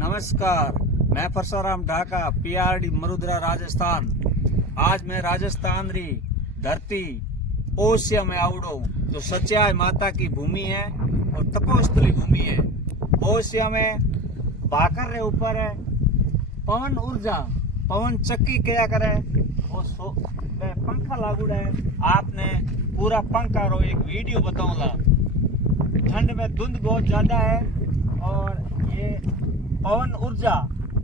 नमस्कार, मैं परशुराम ढाका, पीआरडी मरुद्रा, राजस्थान। आज मैं राजस्थान री धरती ओसिया में आवड़ो, जो सच्चाई माता की भूमि है और तपोस्थली भूमि है। ओसिया में भाकर रे ऊपर है पवन ऊर्जा, पवन चक्की क्या करे और पंखा लागूड़ा है। आपने पूरा पंखा रो एक वीडियो बताऊंगा। ठंड में धुंध बहुत ज्यादा है और ये पवन ऊर्जा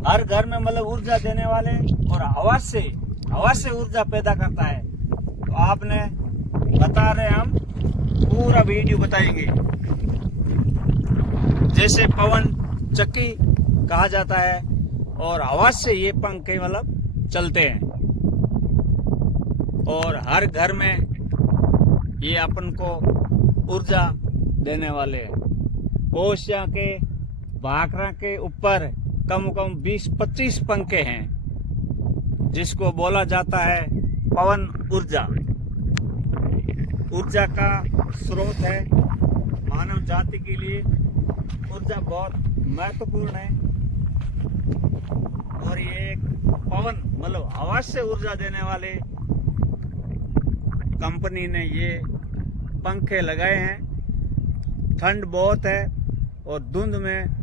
हर घर में मतलब ऊर्जा देने वाले और हवा से ऊर्जा पैदा करता है। तो आपने बता रहे, हम पूरा वीडियो बताएंगे। जैसे पवन चक्की कहा जाता है और हवा से ये पंखे मतलब चलते हैं और हर घर में ये अपन को ऊर्जा देने वाले हैं। ओसिया के भाखरा के ऊपर कम 20-25 पंखे हैं, जिसको बोला जाता है पवन ऊर्जा। ऊर्जा का स्रोत है। मानव जाति के लिए ऊर्जा बहुत महत्वपूर्ण है और ये एक पवन मतलब हवा से ऊर्जा देने वाले कंपनी ने ये पंखे लगाए हैं। ठंड बहुत है और धुंध में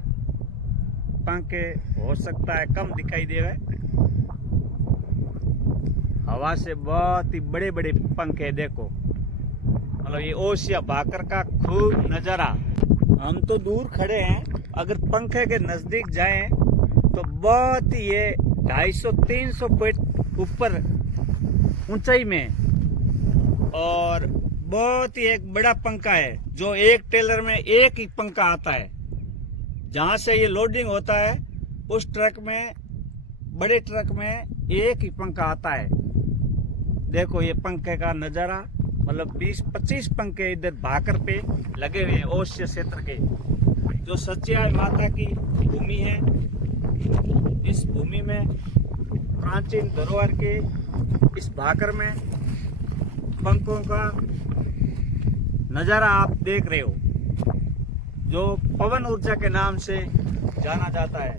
पंखे हो सकता है कम दिखाई देवे। हवा से बहुत ही बड़े बड़े पंखे देखो, मतलब ये ओसिया भाकर का खूब नजारा। हम तो दूर खड़े हैं, अगर पंखे के नजदीक जाएं तो बहुत ही ये 250-300 फीट ऊपर ऊंचाई में और बहुत ही एक बड़ा पंखा है, जो एक टेलर में एक ही पंखा आता है। जहां से ये लोडिंग होता है उस ट्रक में, बड़े ट्रक में एक ही पंखा आता है। देखो ये पंखे का नजारा, मतलब 20-25 पंखे इधर भाकर पे लगे हुए हैं ओसिया क्षेत्र के, जो सच्चाई माता की भूमि है। इस भूमि में प्राचीन धरोहर के इस भाकर में पंखों का नजारा आप देख रहे हो, जो पवन ऊर्जा के नाम से जाना जाता है।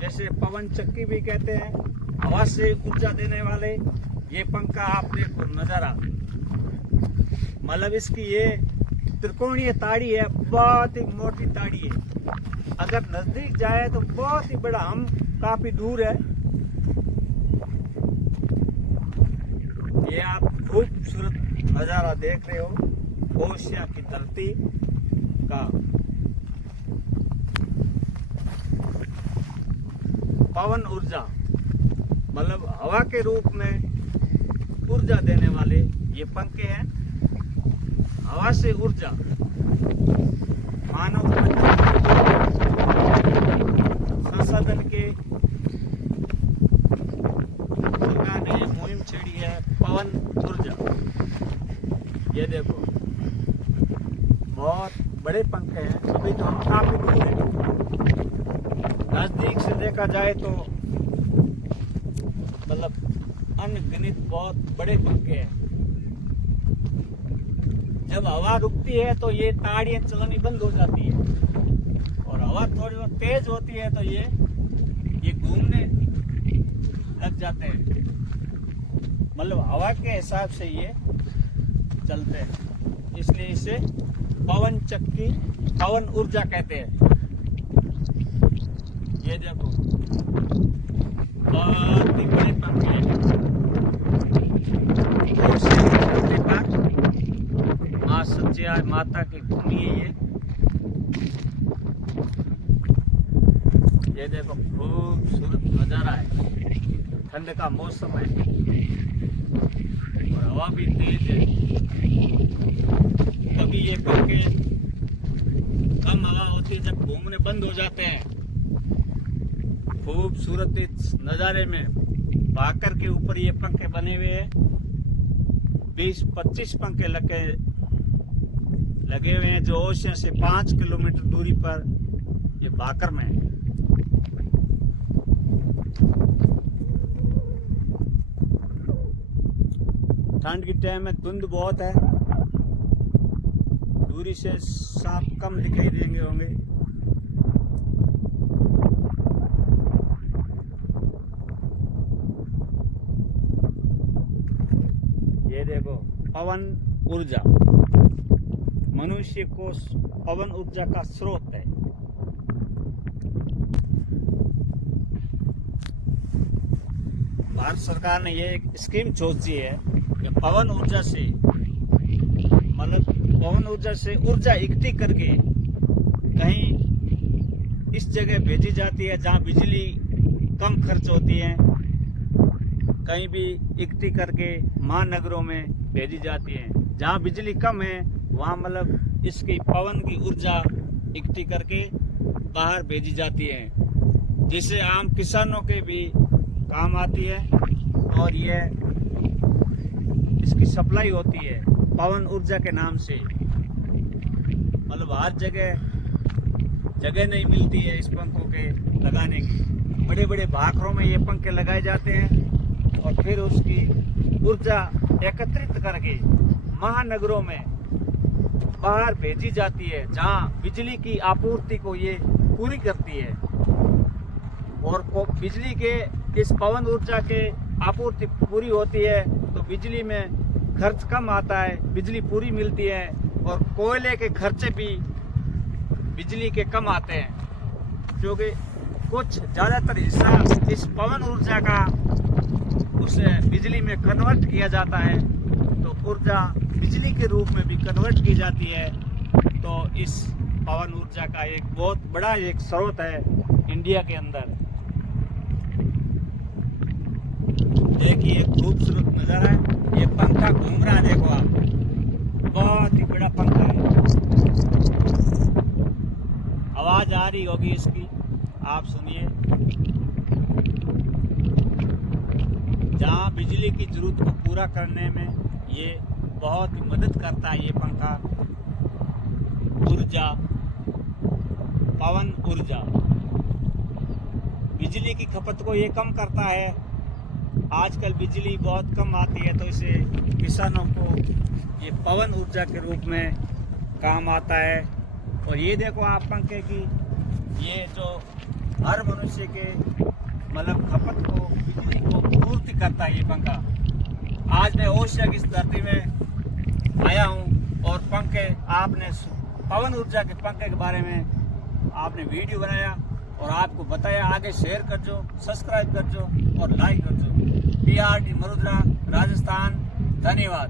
जैसे पवन चक्की भी कहते हैं, हवा से ऊर्जा देने वाले ये पंखा आप देखो नजारा, मतलब इसकी ये त्रिकोणीय ताड़ी है, बहुत ही मोटी ताड़ी है। अगर नजदीक जाए तो बहुत ही बड़ा, हम काफी दूर है। ये आप खूबसूरत नजारा देख रहे हो ओसिया की धरती का। पवन ऊर्जा मतलब हवा के रूप में ऊर्जा देने वाले ये पंखे हैं। हवा से ऊर्जा मानव संसाधन के सरकार ने मुहिम छेड़ी है, पवन ऊर्जा। ये देखो बहुत बड़े पंखे हैं। अभी तो हम काफी दूर हैं, नजदीक से देखा जाए तो मतलब अनगिनत बहुत बड़े पंखे हैं। जब हवा रुकती है तो ये ताड़ियां चलनी बंद हो जाती है और हवा थोड़ी बहुत तेज होती है तो ये घूमने लग जाते हैं। मतलब हवा के हिसाब से ये चलते हैं, इसलिए इसे पवन चक्की, पवन ऊर्जा कहते हैं। ये देखो बहुत ही बड़े पंखे माँ सच्चाई माता की भूमि है ये देखो खूबसूरत नजारा है। ठंड का मौसम है और हवा भी तेज है। कभी ये पंखे कम हवा होती है जब घूमने बंद हो जाते हैं। खूबसूरत इस नज़ारे में भाकर के ऊपर ये पंखे बने हुए हैं। 20-25 पंखे लगे हुए हैं, जो ओसिया से 5 किलोमीटर दूरी पर ये भाकर में है। ठंड की टाइम में धुंध बहुत है, दूरी से साफ कम दिखाई देंगे होंगे। देखो पवन ऊर्जा, मनुष्य को पवन ऊर्जा का स्रोत है। भारत सरकार ने ये एक स्कीम सोची है कि पवन ऊर्जा से, मतलब पवन ऊर्जा से ऊर्जा इकट्ठी करके कहीं इस जगह भेजी जाती है जहाँ बिजली कम खर्च होती है, कहीं भी इकट्ठी करके महानगरों में भेजी जाती है। जहाँ बिजली कम है वहाँ मतलब इसकी पवन की ऊर्जा इकट्ठी करके बाहर भेजी जाती है, जिससे आम किसानों के भी काम आती है और ये इसकी सप्लाई होती है पवन ऊर्जा के नाम से। मतलब हर जगह नहीं मिलती है इस पंखों के लगाने की। बड़े बड़े भाखरों में ये पंखे लगाए जाते हैं और फिर उसकी ऊर्जा एकत्रित करके महानगरों में बाहर भेजी जाती है, जहां बिजली की आपूर्ति को ये पूरी करती है। और बिजली के इस पवन ऊर्जा के आपूर्ति पूरी होती है तो बिजली में खर्च कम आता है, बिजली पूरी मिलती है और कोयले के खर्चे भी बिजली के कम आते हैं, क्योंकि कुछ ज़्यादातर हिस्सा इस पवन ऊर्जा का उस बिजली में कन्वर्ट किया जाता है, तो ऊर्जा बिजली के रूप में भी कन्वर्ट की जाती है। तो इस पवन ऊर्जा का एक बहुत बड़ा एक स्रोत है इंडिया के अंदर। देखिए खूबसूरत नज़ारा है, ये पंखा घूम रहा है, देखो आप, बहुत ही बड़ा पंखा है। आवाज आ रही होगी इसकी, आप सुनिए। जहाँ बिजली की जरूरत को पूरा करने में ये बहुत ही मदद करता है। ये पंखा ऊर्जा, पवन ऊर्जा, बिजली की खपत को ये कम करता है। आजकल बिजली बहुत कम आती है, तो इसे किसानों को ये पवन ऊर्जा के रूप में काम आता है। और ये देखो आप पंखे की, ये जो हर मनुष्य के मतलब खपत को, बिजली को पूर्ति करता है ये पंखा। आज मैं ओशिया की इस धरती में आया हूँ और पंखे, आपने पवन ऊर्जा के पंखे के बारे में आपने वीडियो बनाया और आपको बताया। आगे शेयर कर जो, सब्सक्राइब कर जो और लाइक कर जो। PRD मरुद्रा, राजस्थान। धन्यवाद।